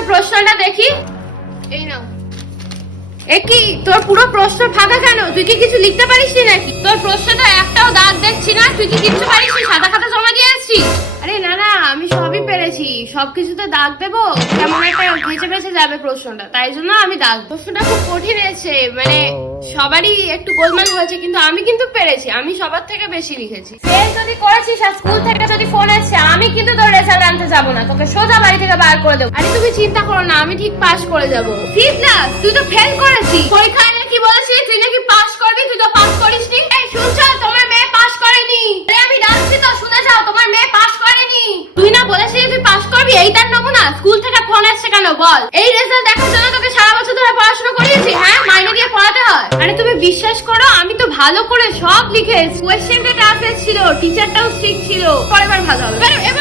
তোর প্রশ্নটা দেখি। এই নাও। কি তোর পুরো প্রশ্ন ফাঁকা কেন? তুই কি কিছু লিখতে পারিস নাকি? তোর প্রশ্নটা একটাও দাগ দেখছি না। তুই কি কিছু পারিস? সাদা খাতা জমা দিয়েছিস? আরে না না, আমি সবই পেরেছি। সবকিছুতে দাগ দেবো কেমন একটা ঘেঁচে বেঁচে যাবে প্রশ্নটা, তাই জন্য আমি দাগ। প্রশ্নটা খুব কঠিন হয়েছে, মানে সবারই একটু গোলমাল হয়েছে, কিন্তু আমি কিন্তু পেরেছি। আমি সবার থেকে বেশি লিখেছি। ফেল যদি করেছিস আর স্কুল থেকে যদি ফোন এসেছে, আমি কিন্তু তোর রেজাল্ট আনতে যাবো না, তোকে সোজা বাড়ি থেকে বার করে দেবো। আরে তুমি চিন্তা করো না, আমি ঠিক পাস করে যাবো। ফিটনেস, তুই তো ফেল করেছিস পরীক্ষায়। নাকি বলেছিস তুই নাকি পাস করবি, তুই তো পাস করিসনি। এই শুনছো, তোমার মেয়ে পাস করেনি। আরে আমি ডাকছি তো, শুনে যাও, তোমার মেয়ে পাস করেনি। তুই না বলেছিস তুই পাস করবি, এই তার নমুনা। স্কুল থেকে ফোন আসছে কেন বল? এই রেজাল্ট দেখার জন্য তোকে সারা বছর ধরে পড়াশোনা করিয়েছি, হ্যাঁ? মাইনে দিয়ে পড়াতে হয়। আরে তুমি বিশ্বাস করো, আমি তো ভালো করে সব লিখে, কোয়েশ্চেনটা টাফ ছিল, টিচারটাও স্ট্রিক্ট ছিল। পরের বার ভালো হবে। এবার